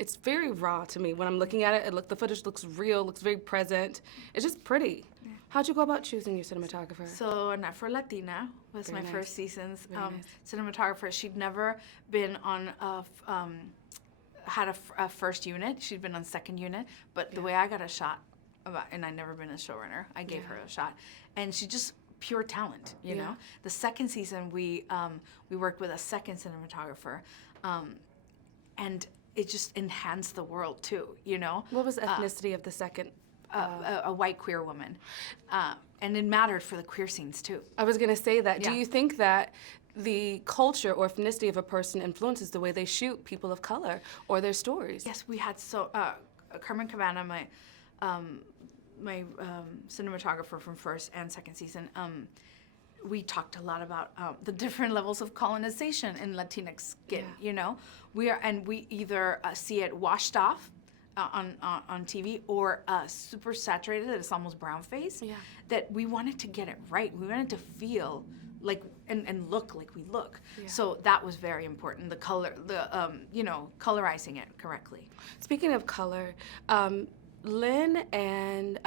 it's very raw to me. When I'm looking at it, the footage looks real, looks very present. It's just pretty. Yeah. How'd you go about choosing your cinematographer? So an Afro-Latina was Very my nice. first season's Very nice. cinematographer. She'd never been on had a first unit. She'd been on second unit, but the way I got a shot, and I'd never been a showrunner, I gave her a shot, and she just pure talent, you know. The second season we worked with a second cinematographer, and it just enhanced the world too, you know. What was the ethnicity of the second? A white queer woman, and it mattered for the queer scenes too. I was gonna say that. Yeah. Do you think that the culture or ethnicity of a person influences the way they shoot people of color or their stories? Yes, we had Carmen Cabana, my cinematographer from first and second season. We talked a lot about the different levels of colonization in Latinx skin. You know, we either see it washed off on TV or super saturated that it's almost brown face. Yeah. That we wanted to get it right. We wanted to feel like and look like we look. Yeah. So that was very important. The color, colorizing it correctly. Speaking of color, Lynn and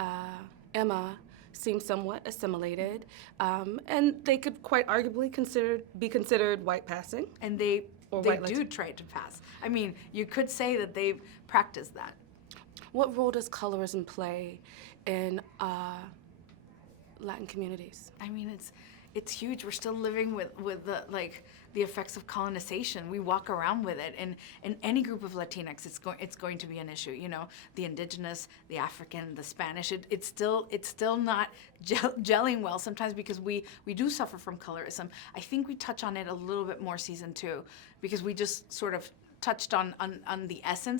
Emma seem somewhat assimilated, and they could quite arguably be considered white passing. And they do try to pass. I mean, you could say that they've practiced that. What role does colorism play in Latin communities? I mean, it's huge. We're still living with the effects of colonization. We walk around with it, and in any group of Latinx, it's going to be an issue. You know, the indigenous, the African, the Spanish. It's still not gelling well sometimes because we do suffer from colorism. I think we touch on it a little bit more season 2 because we just sort of touched on the essence.